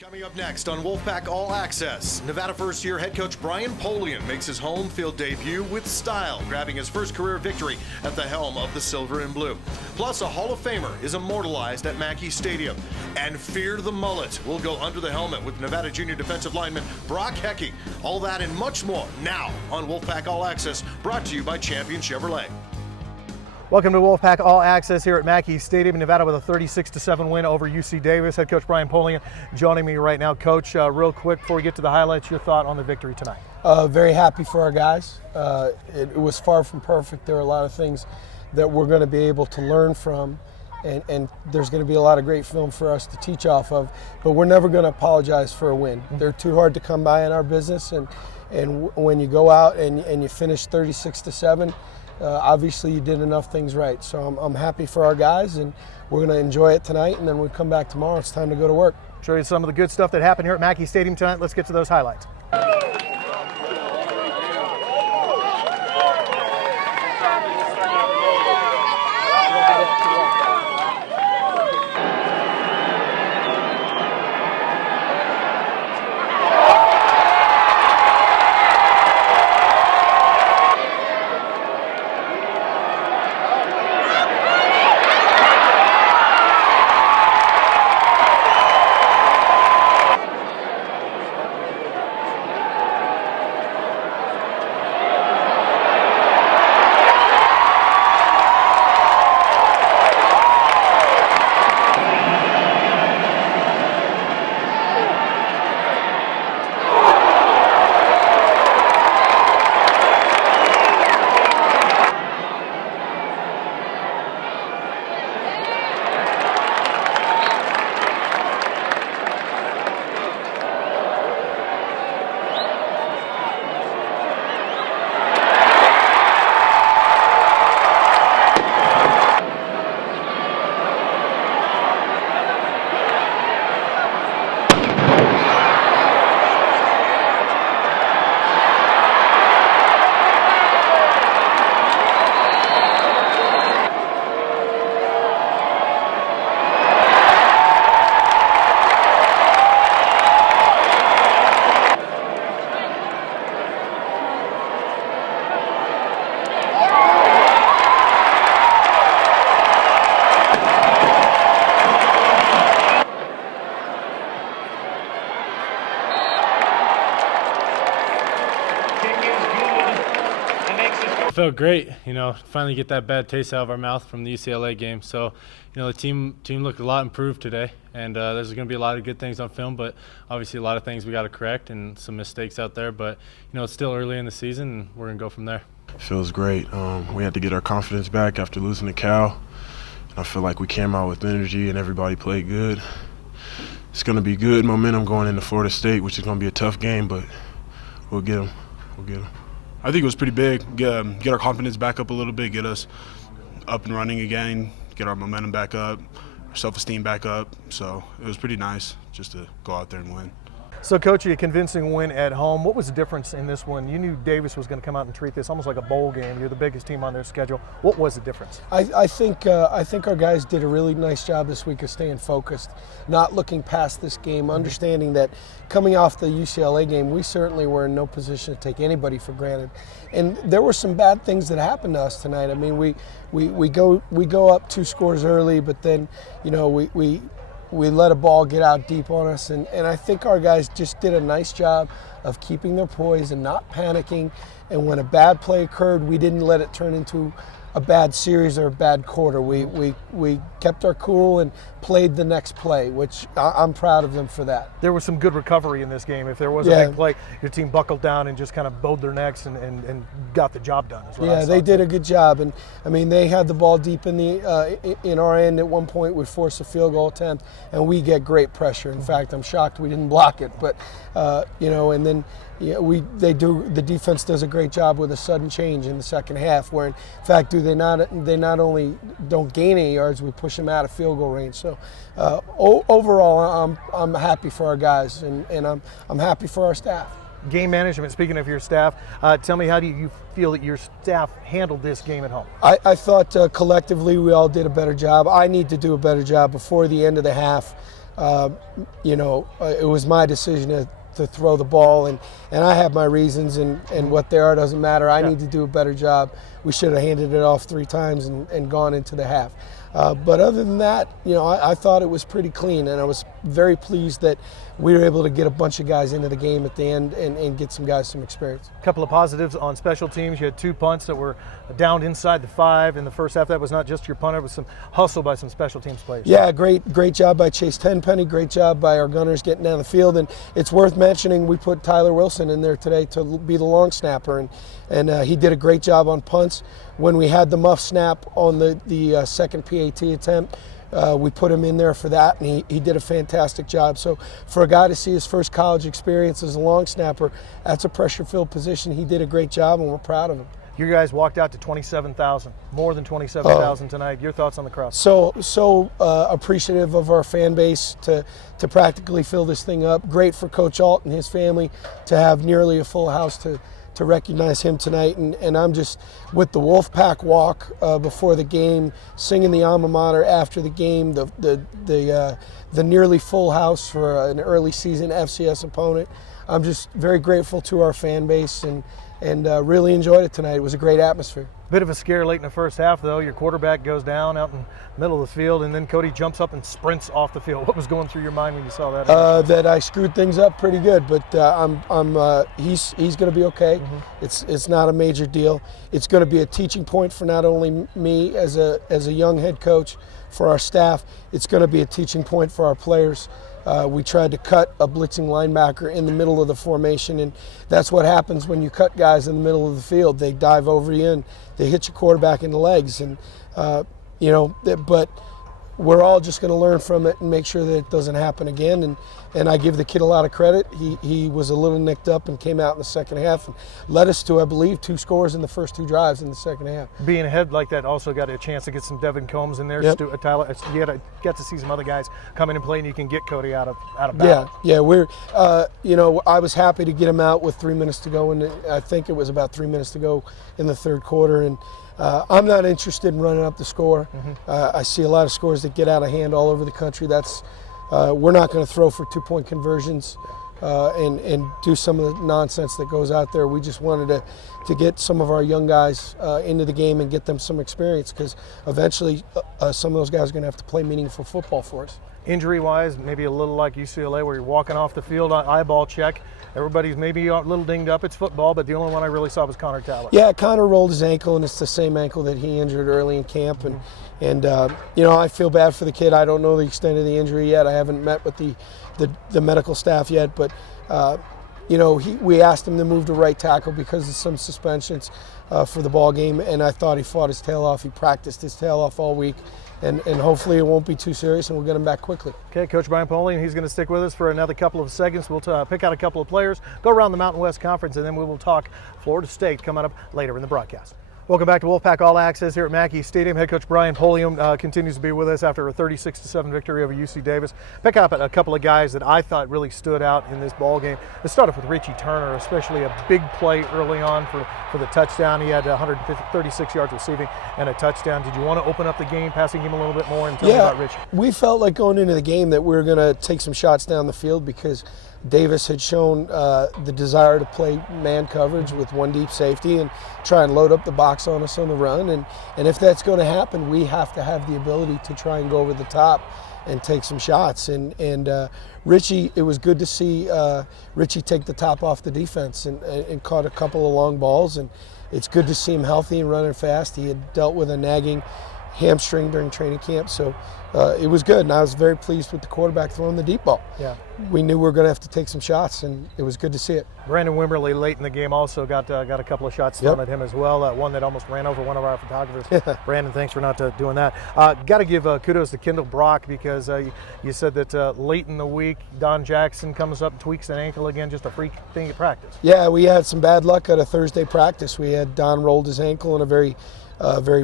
Coming up next on Wolfpack All Access, Nevada first-year head coach Brian Polian makes his home field debut with style, grabbing his first career victory at the helm of the Silver and Blue. Plus, a Hall of Famer is immortalized at Mackey Stadium. And Fear the Mullet will go under the helmet with Nevada junior defensive lineman Brock Hecky. All that and much more now on Wolfpack All Access, brought to you by Champion Chevrolet. Welcome to Wolfpack All Access here at Mackey Stadium in Nevada with a 36-7 win over UC Davis. Head coach Brian Polian joining me right now. Coach, real quick before we get to the highlights, your thought on the victory tonight? Very happy for our guys. It was far from perfect. There are a lot of things that we're going to be able to learn from, and there's going to be a lot of great film for us to teach off of, but we're never going to apologize for a win. They're too hard to come by in our business, and when you go out and you finish 36-7, obviously you did enough things right. So I'm happy for our guys, and we're going to enjoy it tonight, and then when we come back tomorrow, it's time to go to work. Show you some of the good stuff that happened here at Mackey Stadium tonight. Let's get to those highlights. Felt great, finally get that bad taste out of our mouth from the UCLA game. So, the team looked a lot improved today, and there's going to be a lot of good things on film, but obviously a lot of things we got to correct and some mistakes out there. But, it's still early in the season, and we're going to go from there. Feels great. We had to get our confidence back after losing to Cal. I feel like we came out with energy and everybody played good. It's going to be good momentum going into Florida State, which is going to be a tough game, but we'll get them. We'll get them. I think it was pretty big. Get our confidence back up a little bit, get us up and running again, get our momentum back up, our self-esteem back up. So it was pretty nice just to go out there and win. So, Coach, a convincing win at home. What was the difference in this one? You knew Davis was going to come out and treat this almost like a bowl game. You're the biggest team on their schedule. What was the difference? I think our guys did a really nice job this week of staying focused, not looking past this game, understanding that coming off the UCLA game, we certainly were in no position to take anybody for granted. And there were some bad things that happened to us tonight. I mean, we go up 2 scores early, but then, we let a ball get out deep on us, and I think our guys just did a nice job of keeping their poise and not panicking. And when a bad play occurred, we didn't let it turn into a bad series or a bad quarter. We kept our cool and played the next play, which I'm proud of them for that. There was some good recovery in this game. If there was a big play, your team buckled down and just kind of bowed their necks and got the job done. Yeah, they did a good job. And, I mean, they had the ball deep in our end at one point, would force a field goal attempt, and we get great pressure. In fact, I'm shocked we didn't block it. But, and then the defense does a great job with a sudden change in the second half, where in fact they not only don't gain any yards, we push them out of field goal range. So overall, I'm happy for our guys, and I'm happy for our staff. Game management, speaking of your staff, tell me, how do you feel that your staff handled this game at home? I thought collectively we all did a better job. I need to do a better job before the end of the half. it was my decision to throw the ball, and I have my reasons, and what they are doesn't matter. I need to do a better job. We should have handed it off 3 times and gone into the half. But other than that, I thought it was pretty clean, and I was very pleased that we were able to get a bunch of guys into the game at the end and get some guys some experience. A couple of positives on special teams. You had 2 punts that were down inside the 5 in the first half. That was not just your punter, it was some hustle by some special teams players. Yeah, great job by Chase Tenpenny. Great job by our gunners getting down the field. And it's worth mentioning we put Tyler Wilson in there today to be the long snapper, and he did a great job on punts. When we had the muff snap on the second PAT attempt, we put him in there for that, and he did a fantastic job. So for a guy to see his first college experience as a long snapper, that's a pressure-filled position. He did a great job, and we're proud of him. You guys walked out to 27,000, more than 27,000 tonight. Your thoughts on the crowd? So appreciative of our fan base to practically fill this thing up. Great for Coach Alt and his family to have nearly a full house to recognize him tonight, and I'm just with the Wolfpack walk before the game, singing the alma mater after the game, the nearly full house for an early season FCS opponent. I'm just very grateful to our fan base and really enjoyed it tonight. It was a great atmosphere. Bit of a scare late in the first half, though. Your quarterback goes down out in the middle of the field, and then Cody jumps up and sprints off the field. What was going through your mind when you saw that? That I screwed things up pretty good, but he's going to be okay. Mm-hmm. It's not a major deal. It's going to be a teaching point for not only me as a young head coach, for our staff. It's going to be a teaching point for our players. We tried to cut a blitzing linebacker in the middle of the formation, and that's what happens when you cut guys in the middle of the field. They dive over you and they hit your quarterback in the legs, and but we're all just going to learn from it and make sure that it doesn't happen again. And I give the kid a lot of credit. He was a little nicked up and came out in the second half and led us to, I believe, 2 scores in the first 2 drives in the second half. Being ahead like that also got a chance to get some Devin Combs in there. Yep. Tyler, you got to see some other guys come in and play, and you can get Cody out of bounds. Yeah. We're I was happy to get him out with 3 minutes to go, and I think it was about 3 minutes to go in the third quarter. And I'm not interested in running up the score. Mm-hmm. I see a lot of scores that get out of hand all over the country. We're not going to throw for 2-point conversions and do some of the nonsense that goes out there. We just wanted to get some of our young guys into the game and get them some experience, because eventually some of those guys are going to have to play meaningful football for us. Injury-wise, maybe a little like UCLA, where you're walking off the field on eyeball check. Everybody's maybe a little dinged up. It's football, but the only one I really saw was Connor Tallett. Yeah, Connor rolled his ankle, and it's the same ankle that he injured early in camp. And I feel bad for the kid. I don't know the extent of the injury yet. I haven't met with the medical staff yet, but we asked him to move to right tackle because of some suspensions for the ball game, and I thought he fought his tail off. He practiced his tail off all week. And hopefully it won't be too serious, and we'll get him back quickly. Okay, Coach Brian Polian, he's going to stick with us for another couple of seconds. We'll pick out a couple of players, go around the Mountain West Conference, and then we will talk Florida State coming up later in the broadcast. Welcome back to Wolfpack All Access here at Mackey Stadium. Head coach Brian Polian continues to be with us after a 36-7 victory over UC Davis. Pick up a couple of guys that I thought really stood out in this ball game. Let's start off with Richie Turner, especially a big play early on for the touchdown. He had 136 yards receiving and a touchdown. Did you want to open up the game, passing him a little bit more, and tell me about Richie? We felt like going into the game that we were going to take some shots down the field because Davis had shown the desire to play man coverage with one deep safety and try and load up the box on us on the run. And if that's going to happen, we have to have the ability to try and go over the top and take some shots. And Richie, it was good to see Richie take the top off the defense and caught a couple of long balls. And it's good to see him healthy and running fast. He had dealt with a nagging hamstring during training camp, so it was good, and I was very pleased with the quarterback throwing the deep ball. Yeah, we knew we were going to have to take some shots, and it was good to see it. Brandon Wimberly late in the game also got a couple of shots thrown at him as well. One that almost ran over one of our photographers. Brandon, thanks for not doing that. Got to give kudos to Kendall Brock, because you said that late in the week Don Jackson comes up and tweaks an ankle again, just a freak thing at practice. Yeah, we had some bad luck at a Thursday practice. We had Don rolled his ankle in a very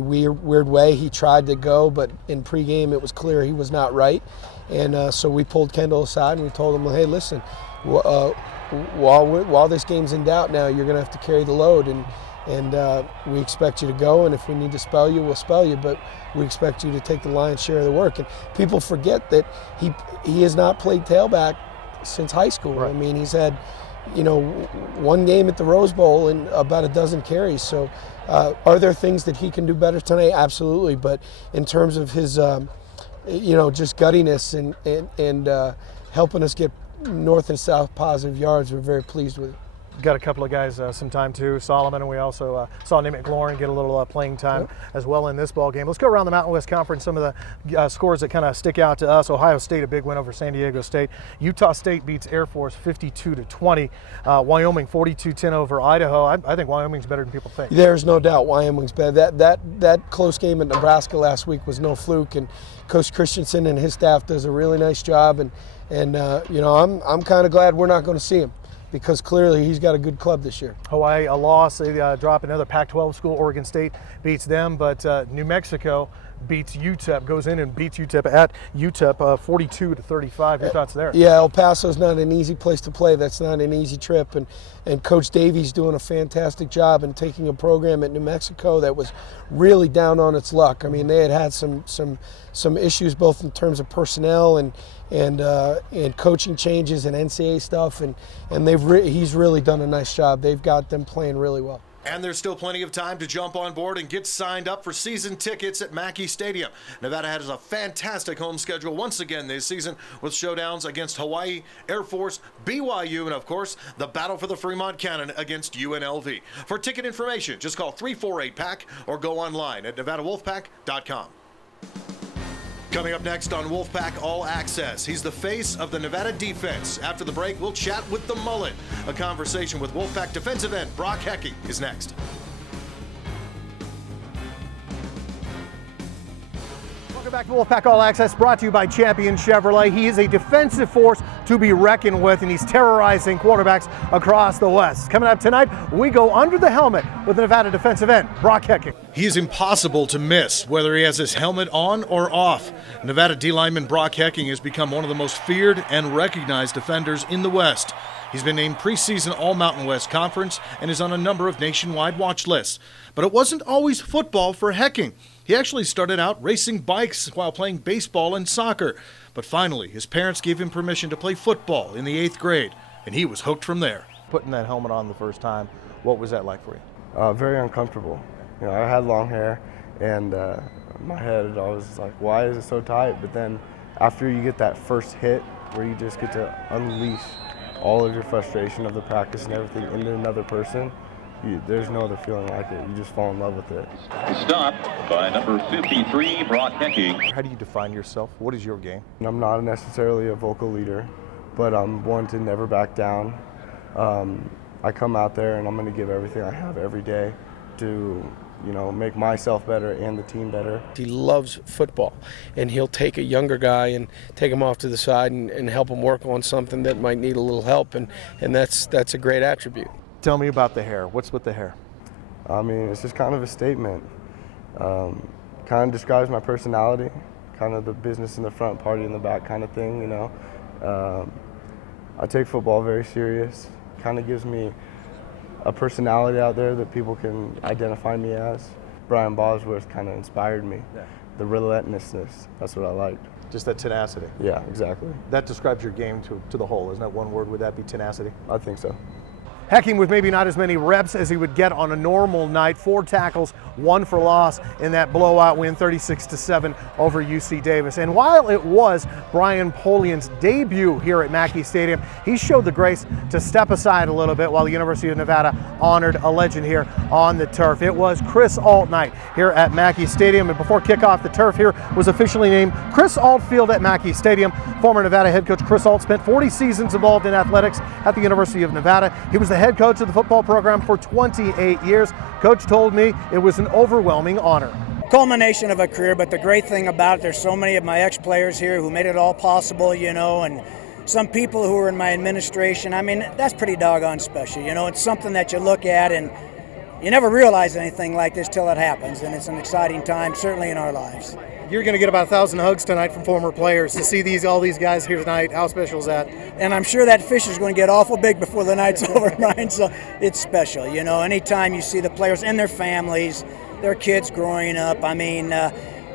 weird way. He tried to go, but in pregame it was clear he was not right, and so we pulled Kendall aside and we told him, well, hey, listen, while this game's in doubt now, you're going to have to carry the load, And we expect you to go, and if we need to spell you, we'll spell you, but we expect you to take the lion's share of the work. And people forget that he has not played tailback since high school. Right. I mean, he's had, one game at the Rose Bowl and about a dozen carries. So are there things that he can do better tonight? Absolutely. But in terms of his, just guttiness and helping us get north and south positive yards, we're very pleased with it. Got a couple of guys some time too, Solomon, and we also saw Nate McLaurin get a little playing time as well in this ball game. Let's go around the Mountain West Conference, some of the scores that kind of stick out to us. Ohio State, a big win over San Diego State. Utah State beats Air Force 52-20. Wyoming 42-10 over Idaho. I think Wyoming's better than people think. There's no doubt Wyoming's better. That close game at Nebraska last week was no fluke, and Coach Christensen and his staff does a really nice job. And I'm kind of glad we're not going to see him, because clearly he's got a good club this year. Hawaii, a loss. They drop another Pac-12 school. Oregon State beats them, but New Mexico beats UTEP, goes in and beats UTEP at UTEP 42-35. Your thoughts there? Yeah, El Paso's not an easy place to play. That's not an easy trip. And Coach Davies doing a fantastic job in taking a program at New Mexico that was really down on its luck. I mean, they had some issues both in terms of personnel and coaching changes and NCAA stuff, and he's really done a nice job. They've got them playing really well. And there's still plenty of time to jump on board and get signed up for season tickets at Mackey Stadium. Nevada has a fantastic home schedule once again this season, with showdowns against Hawaii, Air Force, BYU, and of course, the battle for the Fremont Cannon against UNLV. For ticket information, just call 348-PAC or go online at NevadaWolfPack.com. Coming up next on Wolfpack All Access, he's the face of the Nevada defense. After the break, we'll chat with the mullet. A conversation with Wolfpack defensive end Brock Hecky is next. Welcome back to Wolfpack All Access, brought to you by Champion Chevrolet. He is a defensive force to be reckoned with, and he's terrorizing quarterbacks across the West. Coming up tonight, we go under the helmet with the Nevada defensive end, Brock Hecky. He is impossible to miss, whether he has his helmet on or off. Nevada D-lineman Brock Hecky has become one of the most feared and recognized defenders in the West. He's been named preseason All-Mountain West Conference and is on a number of nationwide watch lists. But it wasn't always football for Hecky. He actually started out racing bikes while playing baseball and soccer. But finally, his parents gave him permission to play football in the 8th grade, and he was hooked from there. Putting that helmet on the first time, what was that like for you? Very uncomfortable. I had long hair, and my head I was like, why is it so tight? But then after you get that first hit where you just get to unleash all of your frustration of the practice and everything into another person, there's no other feeling like it. You just fall in love with it. Stopped by number 53, Brock Hecky. How do you define yourself? What is your game? I'm not necessarily a vocal leader, but I'm one to never back down. I come out there and I'm going to give everything I have every day to make myself better and the team better. He loves football, and he'll take a younger guy and take him off to the side and help him work on something that might need a little help, and that's a great attribute. Tell me about the hair. What's with the hair? I mean, it's just kind of a statement. Kind of describes my personality, kind of the business in the front, party in the back kind of thing, I take football very serious. Kind of gives me a personality out there that people can identify me as. Brian Bosworth kind of inspired me. Yeah. The relentlessness, that's what I liked. Just that tenacity. Yeah, exactly. That describes your game to the whole, isn't that one word? Would that be tenacity? I think so. Hecky with maybe not as many reps as he would get on a normal night. 4 tackles, 1 for loss in that blowout win, 36-7 over UC Davis. And while it was Brian Polion's debut here at Mackey Stadium, he showed the grace to step aside a little bit while the University of Nevada honored a legend here on the turf. It was Chris Ault night here at Mackey Stadium, and before kickoff, the turf here was officially named Chris Ault Field at Mackey Stadium. Former Nevada head coach Chris Ault spent 40 seasons involved in athletics at the University of Nevada. He was the head coach of the football program for 28 years. Coach told me it was an overwhelming honor. Culmination of a career, but the great thing about it, there's so many of my ex-players here who made it all possible, and some people who were in my administration. I mean, that's pretty doggone special. It's something that you look at and you never realize anything like this till it happens, and it's an exciting time, certainly in our lives. You're going to get about 1,000 hugs tonight from former players to see all these guys here tonight. How special is that? And I'm sure that fish is going to get awful big before the night's over, Brian. So it's special. You know, anytime you see the players and their families, their kids growing up. I mean,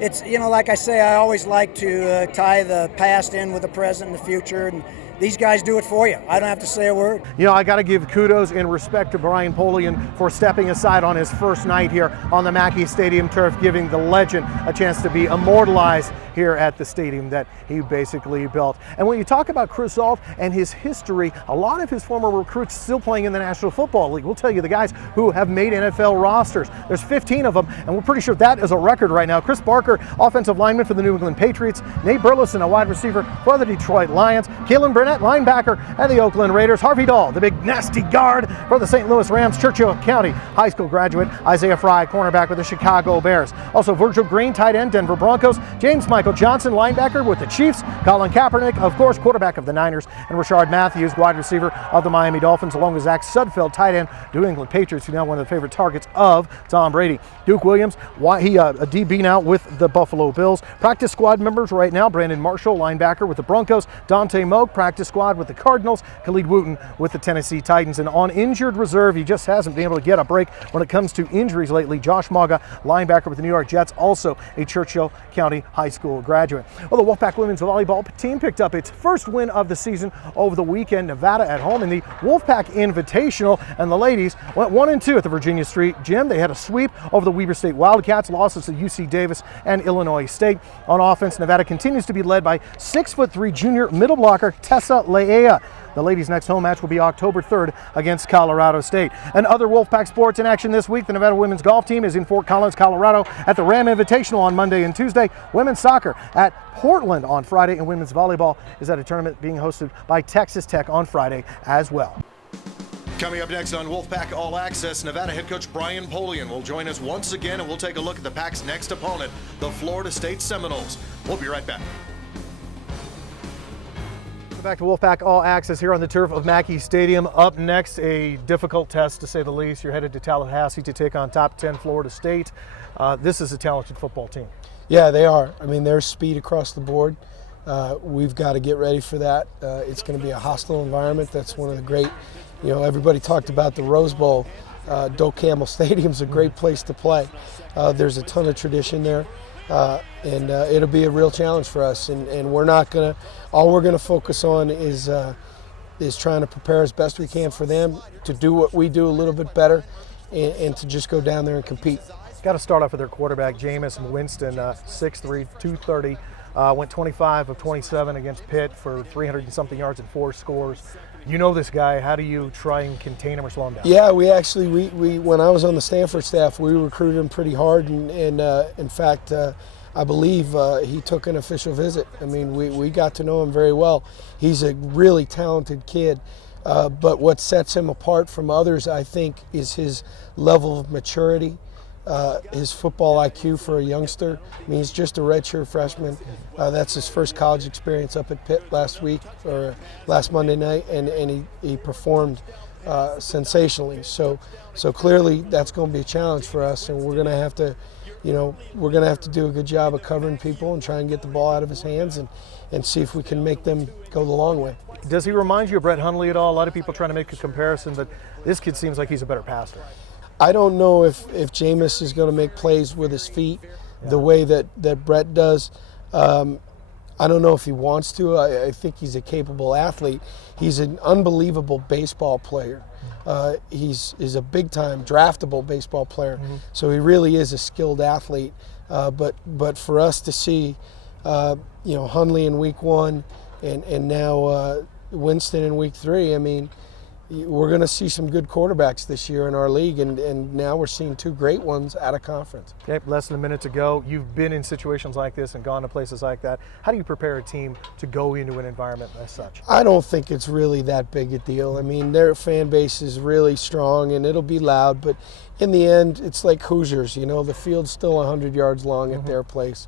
it's, you know, like I say, I always like to tie the past in with the present and the future. And these guys do it for you. I don't have to say a word. You know, I got to give kudos and respect to Brian Polian for stepping aside on his first night here on the Mackey Stadium turf, giving the legend a chance to be immortalized here at the stadium that he basically built. And when you talk about Chris Ault and his history, a lot of his former recruits still playing in the National Football League. We'll tell you the guys who have made NFL rosters. There's 15 of them, and we're pretty sure that is a record right now. Chris Barker, offensive lineman for the New England Patriots. Nate Burleson, a wide receiver for the Detroit Lions. Kalen Burnett, linebacker at the Oakland Raiders. Harvey Dahl, the big nasty guard for the St. Louis Rams. Churchill County High School graduate. Isaiah Fry, cornerback with the Chicago Bears. Also Virgil Green, tight end, Denver Broncos. James Michael Johnson, linebacker with the Chiefs. Colin Kaepernick, of course, quarterback of the Niners. And Rashard Matthews, wide receiver of the Miami Dolphins, along with Zach Sudfeld, tight end, New England Patriots, who now one of the favorite targets of Tom Brady. Duke Williams, he a DB now with the Buffalo Bills. Practice squad members right now: Brandon Marshall, linebacker with the Broncos. Dante Moak, practice squad with the Cardinals. Khalid Wooten with the Tennessee Titans. And on injured reserve, he just hasn't been able to get a break when it comes to injuries lately. Josh Maga, linebacker with the New York Jets, also a Churchill County High School graduate. Well, the Wolfpack women's volleyball team picked up its first win of the season over the weekend. Nevada at home in the Wolfpack Invitational, and the ladies went 1-2 at the Virginia Street Gym. They had a sweep over the Weber State Wildcats, losses to UC Davis and Illinois State. On offense, Nevada continues to be led by 6'3" junior middle blocker Tessa Leea. The ladies' next home match will be October 3rd against Colorado State. And other Wolfpack sports in action this week: the Nevada women's golf team is in Fort Collins, Colorado at the Ram Invitational on Monday and Tuesday. Women's soccer at Portland on Friday, and women's volleyball is at a tournament being hosted by Texas Tech on Friday as well. Coming up next on Wolfpack All Access, Nevada head coach Brian Polian will join us once again, and we'll take a look at the Pack's next opponent, the Florida State Seminoles. We'll be right back. Back to Wolfpack All Access here on the turf of Mackey Stadium. Up next, a difficult test to say the least. You're headed to Tallahassee to take on top 10 Florida State. This is a talented football team. Yeah, they are. I mean, there's speed across the board. We've got to get ready for that. It's going to be a hostile environment. That's one of the great, you know, everybody talked about the Rose Bowl. Doak Campbell Stadium's a great place to play. There's a ton of tradition there. And it'll be a real challenge for us, and we're not gonna. All we're gonna focus on is trying to prepare as best we can for them to do what we do a little bit better, and to just go down there and compete. Got to start off with their quarterback, Jameis Winston, 6'3", 230, went 25 of 27 against Pitt for 300 and something yards and 4 scores. You know this guy. How do you try and contain him or slow him down? Yeah, we actually we when I was on the Stanford staff, we recruited him pretty hard, and in fact, I believe he took an official visit. I mean, we got to know him very well. He's a really talented kid, but what sets him apart from others, I think, is his level of maturity. His football IQ for a youngster. I mean, he's just a redshirt freshman. That's his first college experience up at Pitt last Monday night, and he performed sensationally. So clearly that's going to be a challenge for us, and we're going to have to, do a good job of covering people and try and get the ball out of his hands and see if we can make them go the long way. Does he remind you of Brett Hundley at all? A lot of people trying to make a comparison, but this kid seems like he's a better passer. I don't know if Jameis is going to make plays with his feet the way that Brett does. I don't know if he wants to. I think he's a capable athlete. He's an unbelievable baseball player. He's a big-time draftable baseball player. Mm-hmm. So he really is a skilled athlete. But for us to see, Hundley in week 1 and now Winston in week 3, I mean, we're going to see some good quarterbacks this year in our league, and now we're seeing 2 great ones out of conference. Okay, less than a minute to go. You've been in situations like this and gone to places like that. How do you prepare a team to go into an environment as such? I don't think it's really that big a deal. I mean, their fan base is really strong, and it'll be loud, but in the end, it's like Hoosiers. The field's still 100 yards long at their place.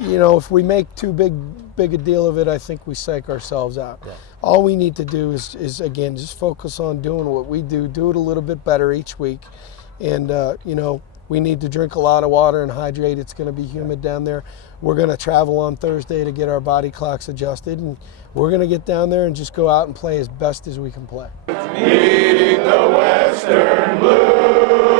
If we make too big a deal of it, I think we psych ourselves out. Yeah. All we need to do is again, just focus on doing what we do it a little bit better each week, and We need to drink a lot of water and hydrate. It's going to be humid down there. We're going to travel on Thursday to get our body clocks adjusted, and we're going to get down there and just go out and play as best as we can play. Leading the Western Blue.